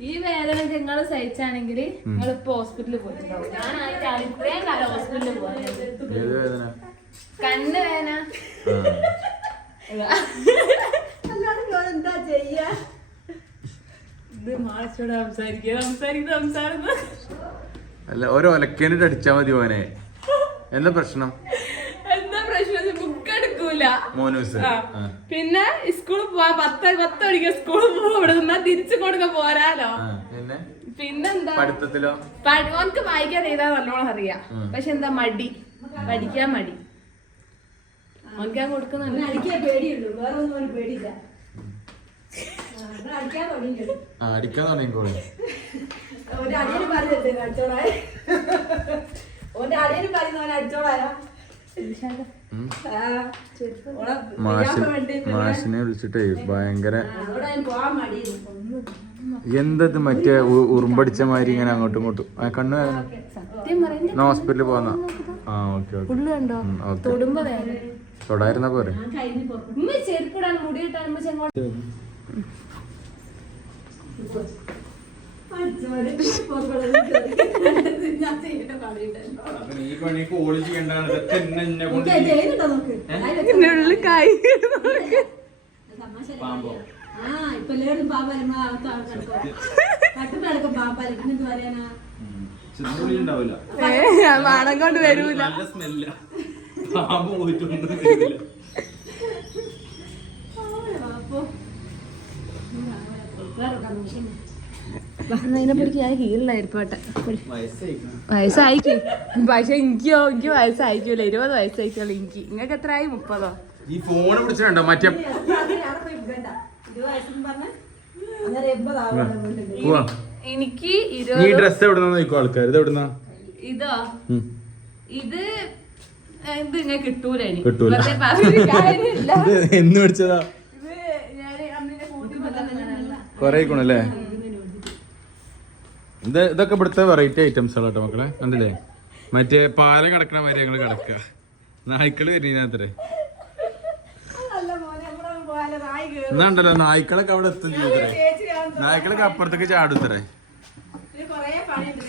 ഈ വേദന നിങ്ങൾ സഹിച്ചാണെങ്കിൽ നിങ്ങൾ ഇപ്പൊ ഹോസ്പിറ്റലിൽ പോയിട്ടുണ്ടാവും. ഞാൻ ഇത്രയും കാലം ഹോസ്പിറ്റലിൽ കണ്ണ് വേദന. എന്താ ചെയ്യാ? ഇത് മാർച്ചോട് സംസാരിക്കുക. സംസാരിക്കുന്നത് സംസാരിക്കുന്നത് അല്ല ഒരു ഒലക്കേനിട്ട് അടിച്ചാ മതി മോനെ. എന്താ പ്രശ്നം എന്താ പ്രശ്നം ബുക്ക് എടുക്കൂല മോനൂസ് ആ. ആ. പിന്നെ സ്കൂളിൽ പോവാ പത്ത് പത്ത് മണിക്ക് സ്കൂളിൽ പോവാ ഇവിടെ നിന്നാ തിരിച്ചു കൊടുക്ക പോരാലോ. പിന്നെന്താ? പഠിത്തത്തിലോ? പഠിക്ക് ഓനക്ക് വായിക്കാൻ എഴുതാൻ നല്ലോണം അറിയാം. പക്ഷെ എന്താ മടി? പഠിക്കാൻ മടി. ഓനക്ക് ഞാൻ കൊടുക്കുന്നുണ്ട്. അടിക്കാൻ പേടിയുള്ളൂ വേറെ ഒന്നും പേടിയില്ല. അടിക്കാൻ തുടങ്ങിക്കോളൂ. ഒരു അടിയന് പറഞ്ഞിട്ട് അടിച്ചോളാ ഓന്റെ അടിയന് പറയുന്ന അവൻ മാഷിനെ വിളിച്ചിട്ടേ ഭയങ്കര എന്തത് മറ്റേ ഉറുമ്പടിച്ച മാതിരി ഇങ്ങനെ അങ്ങോട്ടും ഇങ്ങോട്ടും. കണ്ണു വേദന. ഹോസ്പിറ്റലിൽ പോന്ന? ആ ഓക്കെ തൊടായിരുന്ന പോരെ? ചെരുപ്പിടാൻ മുടിയിട്ടാണ് ഈ പണി കോൾ ചെയ്യണ്ടാണ് ഇതൊക്കെ എന്നെ കൊണ്ട് ഉള്ളിൽ കൈ പാമ്പോ? ആ ഇപ്പൊ എല്ലാവരും പാമ്പാലും കട്ടുമ്പടക്കം പാമ്പാലും പിന്നെ എന്ത് പറയാനാ മണം കൊണ്ട് വരൂല നല്ല സ്മെല്ല പാമ്പ് വരില്ല. അപ്പൊ അതിനെ പിടിച്ച് ഞാൻ കീഴിലായിരിക്കട്ടെ വയസ്സായിക്കണ്. വയസ്സായിക്കും? പക്ഷെ എനിക്കോ എനിക്ക് വയസ്സായിക്കൂല. ഇരുപത് വയസ്സായിക്കുള്ളൂ എനിക്ക്. നിങ്ങൾക്ക് എത്രയായി ആയി മുപ്പതോ? ഈ ഫോൺ പിടിച്ചിട്ടുണ്ടോ മറ്റേ എനിക്ക് നീ ഇരുപത് ഡ്രസ് എവിടുന്ന നോക്കോ ആൾക്കാർ ഇത് എവിടുന്ന? ഇതോ? ഇത് ഇത് ഇങ്ങനെ കിട്ടൂല കിട്ടൂല. എന്ന് കൂട്ടി കൊറേ ഇത് ഇതൊക്കെ ഇവിടുത്തെ വെറൈറ്റി ഐറ്റംസ് കേട്ടോ മക്കളെ. കണ്ടില്ലേ? മറ്റേ പാല കിടക്കണ മാതിരി ഞങ്ങൾ കിടക്ക. നായ്ക്കൾ വരുന്നതിനകത്തേ എന്നാണ്ടല്ലോ നായ്ക്കളൊക്കെ അവിടെ എത്തും ചെയ്തേ നായ്ക്കളൊക്കെ അപ്പുറത്തേക്ക് ചാടുത്തരേ കൊറേ പണിയുണ്ട്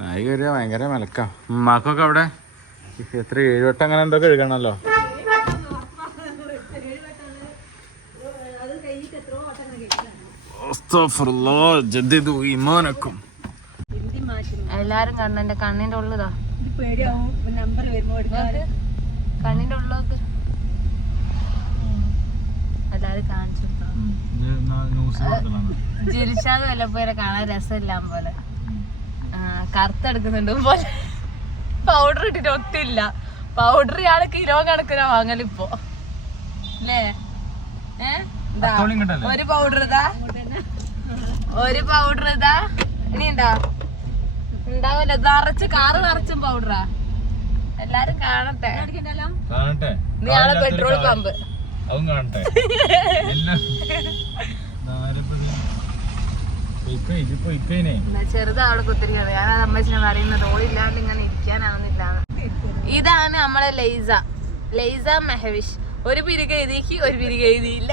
നായ കയറിയ ഭയങ്കര മലക്ക ഉമ്മാക്കൊക്കെ അവിടെ എത്ര ഏഴുവട്ടം അങ്ങനെ എന്തൊക്കെ മാഷിന്. എല്ലാരും കണ്ണു എന്റെ കണ്ണിന്റെ ഉള്ളതാ. കണ്ണിന്റെ ഉള്ളതൊക്കെ എല്ലാരും കാണിച്ചു ജിരിച്ചാത് വല്ലപ്പോയി കാണാൻ രസമില്ലാൻ പോലെ. കറുത്തെടുക്കുന്നുണ്ട്. പോലെ പൗഡർ ഇട്ടിട്ട് ഒത്തില്ല. പൗഡർ ഇയാൾ കിലോ കണക്കിനാ വാങ്ങലിപ്പോ അല്ലേ. ഒരു പൗഡർ ഇതാ. ഒരു പൗഡർ ഇതാ. ഇനി ഉണ്ടാ ഉണ്ടാവില്ല നിറച്ച് കാറ് നിറച്ചും പൗഡറാ എല്ലാരും കാണട്ടെ. നീ ആളെ പെട്രോൾ പമ്പ് അതും കാണട്ടെ. ചെറുത് അവിടെ കുത്തിരിക്കുന്നത് ഞാൻ അമ്മച്ചിനെ പറയുന്നത് ഓളില്ലാണ്ട് ഇങ്ങനെ ഇരിക്കാനാവുന്നില്ല. ഇതാണ് നമ്മളെ ലൈസ. ലൈസ മെഹവിഷ്. ഒരു പിരിക എഴുതിക്ക് ഒരു പിരിക എഴുതിയില്ല.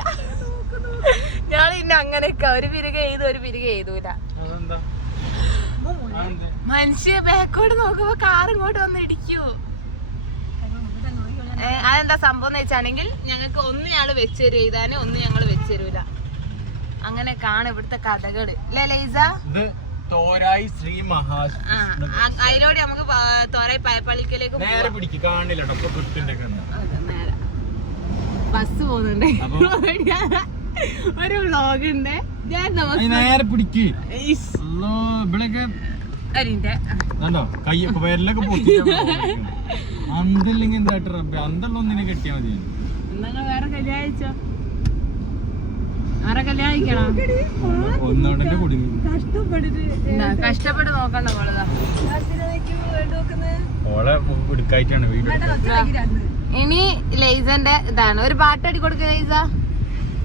ഞാൻ ഇന്നെ അങ്ങനെയൊക്കെ ഒരു പിരിക എഴുതി ഒരു പിരിക എഴുതൂല. മനുഷ്യ ബാക്കോട് നോക്കുമ്പോ കാർ ഇങ്ങോട്ട് വന്ന് ഇടിക്കൂ. അതെന്താ സംഭവം എന്ന് വെച്ചാണെങ്കിൽ ഞങ്ങൾക്ക് ഒന്ന് ഞങ്ങൾ വെച്ചുതരും എഴുതാനും ഒന്ന് ഞങ്ങൾ വെച്ചുതരൂല അങ്ങനെ കാണും ഇവിടുത്തെ കഥകൾ അല്ലേ ലൈസ? തോരായി ശ്രീ മഹാ ആ, ആ, അതിനോട് നമുക്ക് തോരായി പയപ്പള്ളിക്കലേക്ക് നേരെ പിടിക്കും കാണില്ല ബസ് പോകുന്നുണ്ട്? ഒരു വ്ളോഗ് ഉണ്ട് ഞാൻ നേരെ പിടിക്ക്. ഇവിടെയൊക്കെ ഒരു മിനിറ്റ്. കൈ വിരലൊക്കെ അന്തല്ലെങ്കിൽ എന്തായിട്ട് റബ്ബെ? അന്തള്ള ഒന്നിനെ കെട്ടിയാ മതി വേറെ കല്യാണം വേണ്ട, ഒറ്റയ്ക്കാക്കിയിട്ടാണ്. ഇനി ലൈസന്റെ ഇതാണ്. ഒരു പാട്ടടി കൊടുക്ക ലൈസ.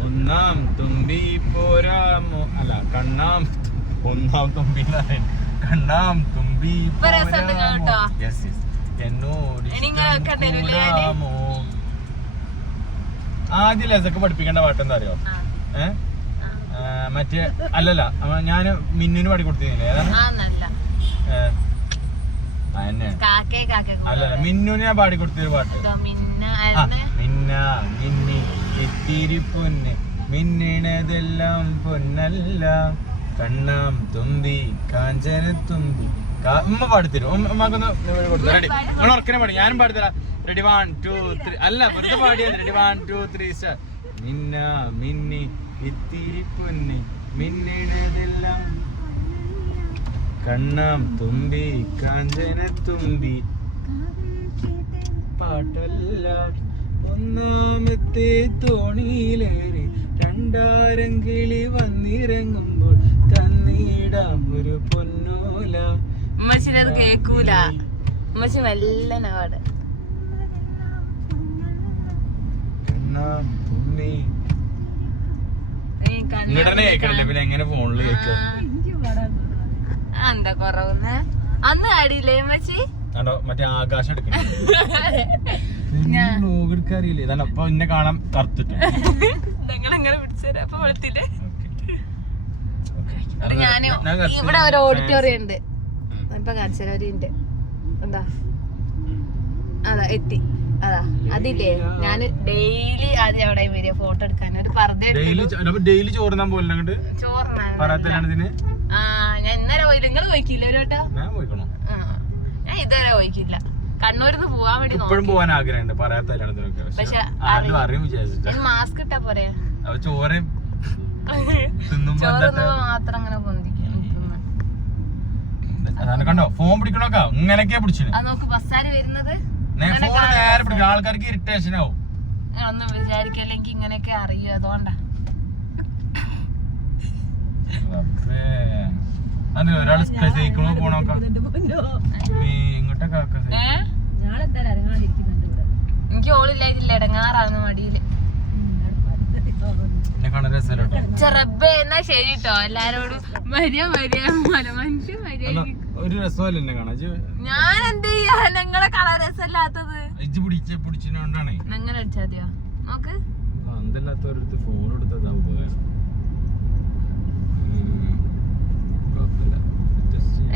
ഒന്നാം തുമ്പി പോരാമോ? അല്ല കണ്ണാം ഒന്നാം തുമ്പി കണ്ണാം തുമ്പി. എന്നോട് ആദ്യം ലൈസൊക്കെ പഠിപ്പിക്കേണ്ട പാട്ട് എന്താ അറിയോ? ആ, ഏ? ആ, മറ്റേ അല്ലല്ല ഞാൻ മിന്നിന് പാടി കൊടുത്തില്ലേ ഏതാണ്? അല്ലല്ല മിന്നുന് ഞാൻ പാടി കൊടുത്തൊരു പാട്ട്. മിന്ന മിന്ന ഇത്തിരി പൊന്ന്. മിന്നണതെല്ലാം പൊന്നല്ല. കണ്ണാം തുമ്പി കാഞ്ചന തുമ്പി. ഉമ്മ പാടിത്തരും. ഉമ്മ- ഉമ്മക്കൊന്ന് റെഡി. നിങ്ങൾ ഉറക്കനെ പാടി. ഞാനും പാടിത്തരാം. റെഡി വൺ ടു ത്രീ അല്ല വെറുതെ പാടിയത് ready one two three star മിന്ന മിന്നി ഇത്തിരി പൊന്ന് മിന്നണതെല്ലാം കണ്ണാം തുമ്പി കാഞ്ചന തുമ്പി. പാട്ടല്ല ഒന്നാമത്തെ തോണിയിലേറി രണ്ടാരം കിളി വന്നിറങ്ങുമ്പോൾ തന്നിടാം ഒരു പൊന്നോല. അമ്മച്ചിനത് കേക്കൂല. അമ്മച്ചി മെല്ലനാട് ഇങ്ങോട്ടന്നെ കേൾക്കണില്ല? പിന്നെ എങ്ങനെ ഫോണിൽ കേൾക്കുക? എന്താ കൊറവെന്ന്? അന്ന് അടിയില്ലേ മച്ചി കണ്ടോ? മറ്റേ ആകാശം വ്ലോഗ് എടുക്കാറിയില്ലേ ഇതാണ് അപ്പൊ എന്നെ കാണാൻ കറുത്തിട്ട്. ഇവിടെ ഒരു ഓഡിറ്റോറിയം ഉണ്ട്. ഇപ്പൊ കാണിച്ചാൽ ഒരു ഉണ്ട് എന്താ? അതാ എത്തി. അതാ അതില്ലേ? ഞാൻ ഡെയിലി ആദ്യം അവിടെ വരിക ഫോട്ടോ എടുക്കാൻ? ഒരു പർദ്ദ ഡെയിലി ചോറുന്നാൻ പോലെ ഇതിന് ആ ഞാൻ ഇന്നലെ പോയില്ല നിങ്ങൾ പോയിക്കില്ല ഒരു വട്ടം? ഞാൻ ഇതുവരെ പോയിക്കില്ല. കണ്ണൂരിന്ന് പോവാൻ വേണ്ടി ഇപ്പോഴും പോകാൻ ആഗ്രഹമുണ്ട്. പറയാത്ത പക്ഷെ മാസ്ക് ഇട്ടാ പോരെ? ചോരയും മാത്രം അങ്ങനെ പൊന്തിക്കും. കണ്ടോ? ഫോൺ പിടിക്കണോക്കാ? ഇങ്ങനെയൊക്കെയാ പിടിച്ചിന് അത് നോക്ക് ബസ്സാര് വരുന്നത് ഫോൺ നേരെ പിടിക്കും ആൾക്കാർക്ക് ഇറിറ്റേഷൻ ആവും. ഒന്നും വിചാരിക്കല്ലെങ്കിൽ ഇങ്ങനെയൊക്കെ അറിയൂ? അതുകൊണ്ടാ. അതെ ഒരാൾ സൈക്കിളോ പോണോക്കാ എനിക്ക് ഓളില്ലായിട്ടില്ല ഇടങ്ങാറാന്ന് മടിയിൽ. ചെറബേ എന്നാ ശരി കേട്ടോ. എല്ലാരോടും മര്യ മര്യ മനുഷ്യ മര്യ അല്ല ഒരു രസമല്ല എന്നെ കാണാൻ. ഞാൻ എന്ത് ചെയ്യാ നിങ്ങളെ കളർ രസമില്ലാത്തത്. ഇജ്ജ് പിടിച്ച പിടിച്ചിനോണ്ടാണേ. അങ്ങനെ അടിച്ചാ മതിയോ? നോക്ക്. ആ, എന്തല്ലാത്തവരടുത്ത് ഫോൺ എടുത്തതാ ഉപകാരം. ഉം. കുഴപ്പമില്ല.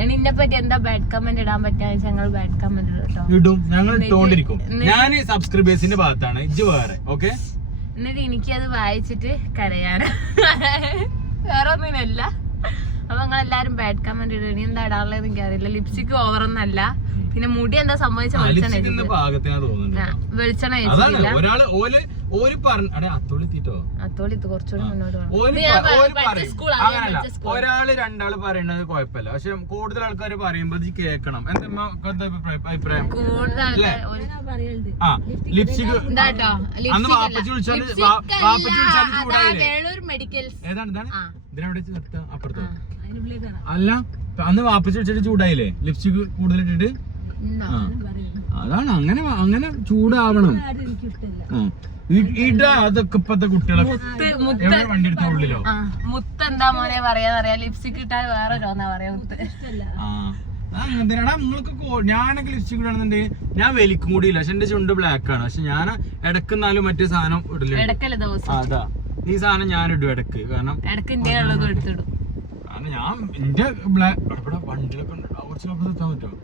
നിന്നെ പറ്റി എന്താ ബാഡ് കമന്റ് ഇടാൻ ഞങ്ങൾ ബാഡ് കമന്റ് ഇടും ഇടും. ഞങ്ങൾ ഇട്ടോണ്ടിരിക്കും. ഞാൻ സബ്സ്ക്രൈബേഴ്സിന്റെ ഭാഗത്താണ്. ഇജ്ജ് വേറെ ഓക്കെ എന്നിട്ട് എനിക്കത് വായിച്ചിട്ട് കരയാണ് വേറെ ഒന്നിനല്ല അപ്പൊ നിങ്ങൾ എല്ലാരും ബാഡ് കമന്റ് ഇടും. ഇനി എന്താ ഇടാറുള്ളത് എനിക്ക് അറിയില്ല ലിപ്സ്റ്റിക് ഓവറൊന്നല്ല പിന്നെ മുടി എന്താ സംഭവിച്ച വെളിച്ചെണ്ണ വെളിച്ചെണ്ണ ഒരാൾ ഓര് പറഞ്ഞ അത്തോളിത്തീട്ടോ കുറച്ചുകൂടി മുന്നോട്ട് അങ്ങനല്ല. രണ്ടാൾ പറയണത് കുഴപ്പമില്ല. പക്ഷെ കൂടുതൽ ആൾക്കാർ പറയുമ്പോ ഇത് കേൾക്കണം. എന്താ എന്താ അഭിപ്രായം- അഭിപ്രായം. കൂടുതൽ അല്ലേ? ഒരു- പറയലുണ്ട്. ആ ലിപ്സ്റ്റിക് അന്ന് വാപ്പച്ചി വിളിച്ചാൽ വാപ്പച്ചി അല്ല, വിളിച്ചാൽ അതാ ചൂടായില്ലേ? മെഡിക്കൽസ്. ഏതാണ് ഇതാണ് ആ. ഇതിനെവിടെ നിർത്താ അപ്പുറത്തോ? അല്ല അന്ന് വാപ്പച്ചി വിളിച്ചിട്ട് ചൂടായില്ലേ? ലിപ്സ്റ്റിക് കൂടുതൽ ഇട്ടിട്ട് അതാണ് അങ്ങനെ അങ്ങനെ ചൂടാവണം. ആ. ഇടാ അതൊക്കെ ഇപ്പത്തെ കുട്ടികളെ വണ്ടി എടുത്ത ഉള്ളിലോ മുത്ത് എന്താ മോനെ പറയാന്നറിയാം ലിപ്സ്റ്റിക് ഇട്ടാൽ വേറെ ഓരോന്നാ പറയാ മുത്ത്. ആ അങ്ങനത്തെ നിങ്ങൾക്ക് ഞാനൊക്കെ ലിപ്സ്റ്റിക് ഇടണമെന്നുണ്ടെങ്കിൽ ഞാൻ വലിക്കും കൂടി ഇല്ല പക്ഷെ എന്റെ ചുണ്ട് ബ്ലാക്ക് ആണ്. പക്ഷെ ഞാൻ ഇടക്കുന്നാലും മറ്റേ സാധനം ഇടില്ല അതാ. ഈ സാധനം ഞാൻ ഇടും ഇടയ്ക്ക്. കാരണം കാരണം ഞാൻ എന്റെ ബ്ലാക്ക് ഇവിടെ വണ്ടിയിലൊക്കെ ഉണ്ട്. കുറച്ച് അപ്പുറത്ത് എത്താൻ പറ്റുമോ?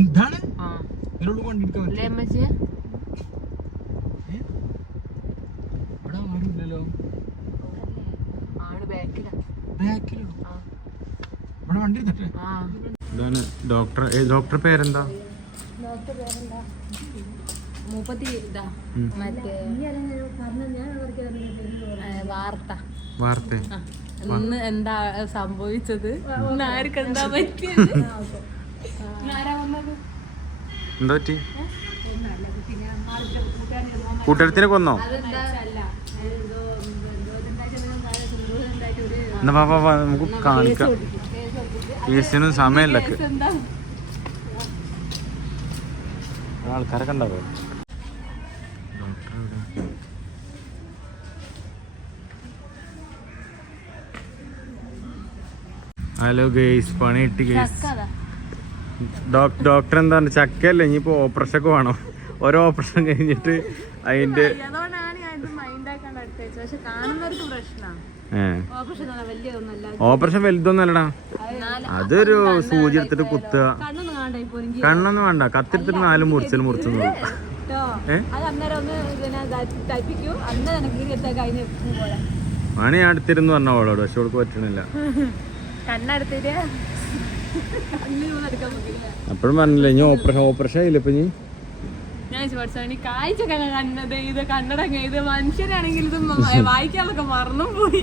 ഇതാണ്? ആ. വണ്ടി എടുക്കാൻ അല്ലേ പറ്റുമോ അമ്മച്ചി ഏ? ഇവിടെ ആരും ഇല്ലല്ലോ ആണ് ബാക്കിലാ ബാക്കിലിടും ആ ഇവിടെ വണ്ടി ഇതാണ് ഡോക്ടർ ഡോക്ടർ പേരെന്താ? വാർത്ത. ഇന്ന് എന്താ സംഭവിച്ചത്? ഇന്ന് ആർക്ക് എന്താ പറ്റിയത്? എന്താ പറ്റി? കൂട്ടരത്തിനെ കൊന്നോ? അതെന്താ? എന്നാ വാ, നമുക്ക് കാണിക്കാം. കേസിനും സമയമില്ലക്ക് എന്താ? ആൾക്കാരൊക്കെ ഉണ്ടാവോ ഹലോ ഗേസ് പണി ഇട്ട് ഗേസ് ഡോക്ടർ എന്താണ് ചക്കയല്ലേ? ഇനിയിപ്പോ ഓപ്പറേഷൻ ഒക്കെ വേണം. ഓരോ ഓപ്പറേഷൻ കഴിഞ്ഞിട്ട് അതിന്റെ അതുകൊണ്ടാണ് ഞാൻ മൈൻഡ് ആക്കാണ്ട് അടുത്ത് വെച്ചത് പക്ഷെ കാണുന്നവർക്ക് പ്രശ്നമാണ് ഓപ്പറേഷൻ വലുതൊന്നല്ലടാ. അതൊരു സൂചി എടുത്തിട്ട് കുത്തുക. കണ്ണൊന്നും വേണ്ട. കത്തിരുത്തിട്ട് നാലും മുറിച്ചൽ മുറിച്ചു മണി അടുത്തിരുന്ന് പറഞ്ഞ അവളോട് പക്ഷെ അവൾക്ക് പറ്റണില്ല. അപ്പോഴും പറഞ്ഞില്ല ഇനി ഓപ്പറേഷൻ ഓപ്പറേഷൻ ആയില്ല ഇപ്പൊ ഇനി? ഞാൻ ചോദിച്ചാൽ കാഴ്ച കണ്ടത് ഇത് കണ്ണടങ്ങ ഇത് മനുഷ്യരാണെങ്കിൽ ഇത് വായിക്കാനൊക്കെ മറന്നു പോയി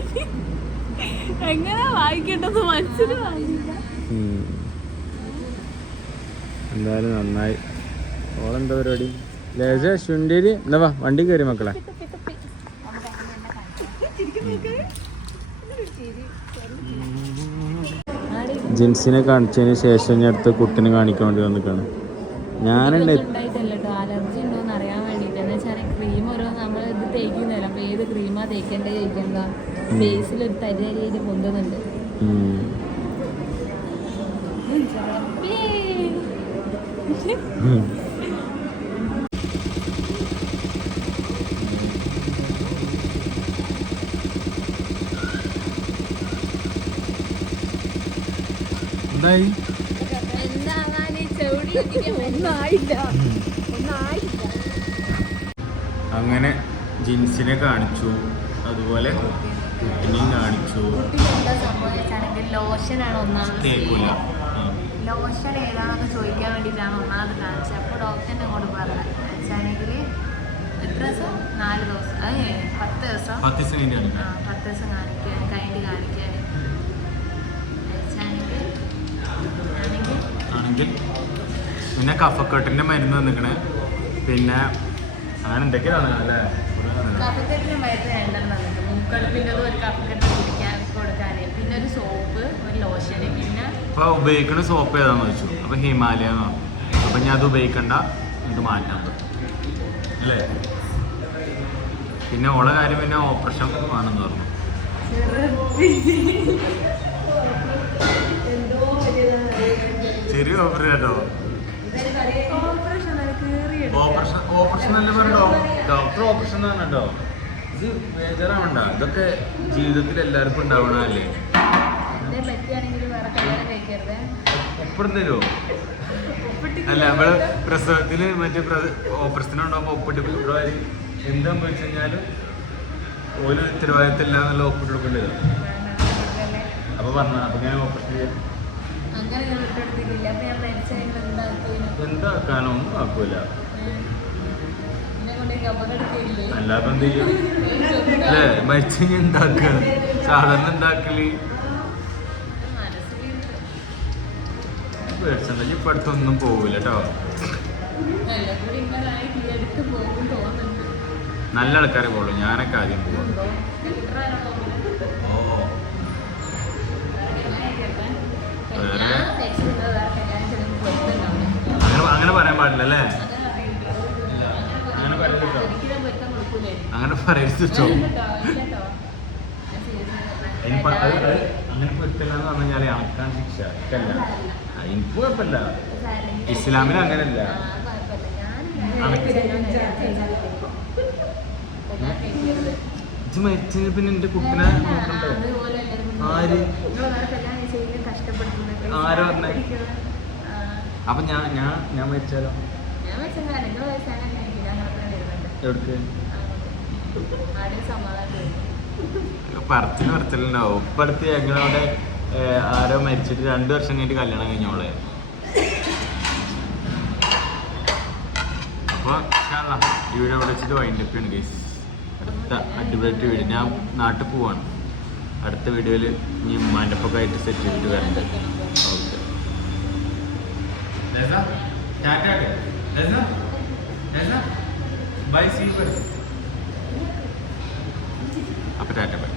എങ്ങനെ വായിക്കേണ്ടത് മനസ്സിലായില്ല. എന്തായാലും നന്നായി. ഓളെന്താ പരിപാടി? ലേശ ശുണ്ടിയിൽ എന്താ വാ വണ്ടി കയറി മക്കളെ. ജിൻസിനെ കാണിച്ചതിന് ശേഷം ഞാൻ അടുത്ത കുട്ടിനെ കാണിക്കാൻ വേണ്ടി വന്നിട്ടാണ് ഞാനുണ്ട് ഉണ്ടായിട്ടല്ല കേട്ടോ അലർജി ഉണ്ടോന്ന് അറിയാൻ വേണ്ടിട്ട് എന്ന് വെച്ചാൽ ക്രീം ഓരോ നമ്മൾ ഇത് തേക്കുന്നില്ല അപ്പൊ ഏത് ഫേസിൽ ഒരു തരി തരിയായിട്ട് പൊന്തുന്നുണ്ട്. എന്തായി? അങ്ങനെ ജിൻസിനെ കാണിച്ചു. അതുപോലെ കുട്ടിനെയും കാണിച്ചു. ലോഷനാണ് ഒന്നാമത്. ലോഷൻ ഏതാണെന്ന് ചോദിക്കാൻ വേണ്ടിയിട്ടാണ് ഒന്നാമത് കാണിച്ചത്. അപ്പോൾ ഡോക്ടറിനെ അങ്ങോട്ട് പറഞ്ഞത്. വെച്ചാണെങ്കിൽ എത്ര ദിവസം? നാല് ദിവസം. അത് കഴിഞ്ഞ് പത്ത് ദിവസം. പത്ത് ദിവസം കഴിഞ്ഞ് ആ പത്ത് ദിവസം കാണിക്കാൻ കഴിഞ്ഞിട്ട് കാണിക്കാൻ. ആണെങ്കിൽ പിന്നെ കഫക്കെട്ടിന്റെ മരുന്ന് തന്നിക്കണേ. പിന്നെ അങ്ങനെ എന്തൊക്കെയാണ് അല്ലേ? കഫക്കെട്ടിന് മരുന്ന് രണ്ടെണ്ണം ഒരു കുടിക്കാൻ കൊടുക്കാൻ പിന്നെ ഒരു സോപ്പ് ഒരു ലോഷൻ പിന്നെ അപ്പോൾ ഉപയോഗിക്കുന്ന സോപ്പ് ഏതാന്ന് വെച്ചു? അപ്പോൾ ഹിമാലയ എന്ന് പറഞ്ഞു അപ്പൊ ഞാൻ അത് ഉപയോഗിക്കണ്ട ഇത് മാറ്റാൻ അല്ലേ? പിന്നെ ഓളെ കാര്യം പിന്നെ ഓപ്പറേഷൻ ആണെന്ന് പറഞ്ഞു. ചെറിയ ഓപ്പറേഷൻ കേട്ടോ ഓപ്പറേഷൻ ഓപ്പറേഷൻ ഓപ്പറേഷൻ അല്ലേ പറഞ്ഞോ ഡോക്ടർ ഓപ്പറേഷൻ തന്നെ കേട്ടോ ഇത് ബേജാറാവണ്ട ഇതൊക്കെ ജീവിതത്തിൽ എല്ലാവർക്കും ഉണ്ടാവണല്ലേ ഒപ്പിടും തരുമോ അല്ല നമ്മൾ പ്രസവത്തിൽ മറ്റേ ഓപ്പറേഷൻ ഉണ്ടാകുമ്പോ ഒപ്പിട്ട് ഇവിടെ എന്താന്ന് വെച്ച് കഴിഞ്ഞാൽ ഉത്തരവാദിത്തം ഇല്ല എന്നുള്ള ഒപ്പിട്ട് കൊടുക്കേണ്ടി വരും. അപ്പൊ പറഞ്ഞ അപ്പൊ ഞാൻ ഓപ്പറേഷൻ ചെയ്യാം എന്താക്കാനോ ഒന്നും ആക്കൂല. അല്ലാതെ എന്ത് ചെയ്യും? അല്ലേ? മരിച്ചു എന്താക്കുക സാധാരണ ഉണ്ടാക്കൽ പേടിച്ചണ്ടെങ്കിൽ ഇപ്പൊ അടുത്തൊന്നും പോവില്ല കേട്ടോ നല്ല ആൾക്കാരെ പോകുള്ളൂ ഞാനൊക്കെ ആദ്യം അങ്ങനെ അങ്ങനെ പറയാൻ പാടില്ല അല്ലേ അങ്ങനെ എന്ന് പറഞ്ഞു കഴിഞ്ഞാൽ അണക്കാൻ ശിക്ഷ എനിക്ക് കുഴപ്പമില്ല. ഇസ്ലാമിൽ. ഇജ്ജ് മരിച്ചതിന് പിന്നെ എന്റെ കുട്ടിനെ നോക്കണ്ടോ ആര്? ആരാ പറഞ്ഞേ? അപ്പൊ ഞാൻ ഞാൻ ഞാൻ മരിച്ചാലോ അങ്ങനെ എവിടേക്ക്. പറച്ചിൽ പറച്ചിലുണ്ടാവും. ഇപ്പൊ അടുത്ത് ഞങ്ങളവിടെ ആരോ മരിച്ചിട്ട് രണ്ടു വർഷം കഴിഞ്ഞിട്ട് കല്യാണം കഴിഞ്ഞോളെ. അപ്പൊ ഇവിടെ വെച്ചിട്ട് വൈൻഡപ്പ് ചെയ്യണം ഗൈസ് അടുത്ത അടിപൊളിയായിട്ട് വീഡിയോ ഞാൻ നാട്ടിൽ പോവാണ്. അടുത്ത വീഡിയോയിൽ ഇനി ഉമ്മാന്റെപ്പൊക്കെ ആയിട്ട് സെറ്റ് ചെയ്തിട്ട് വരണ്ട്. ഓക്കെ. ബൈ സീ അപ്പൊ ടാറ്റ ബൈ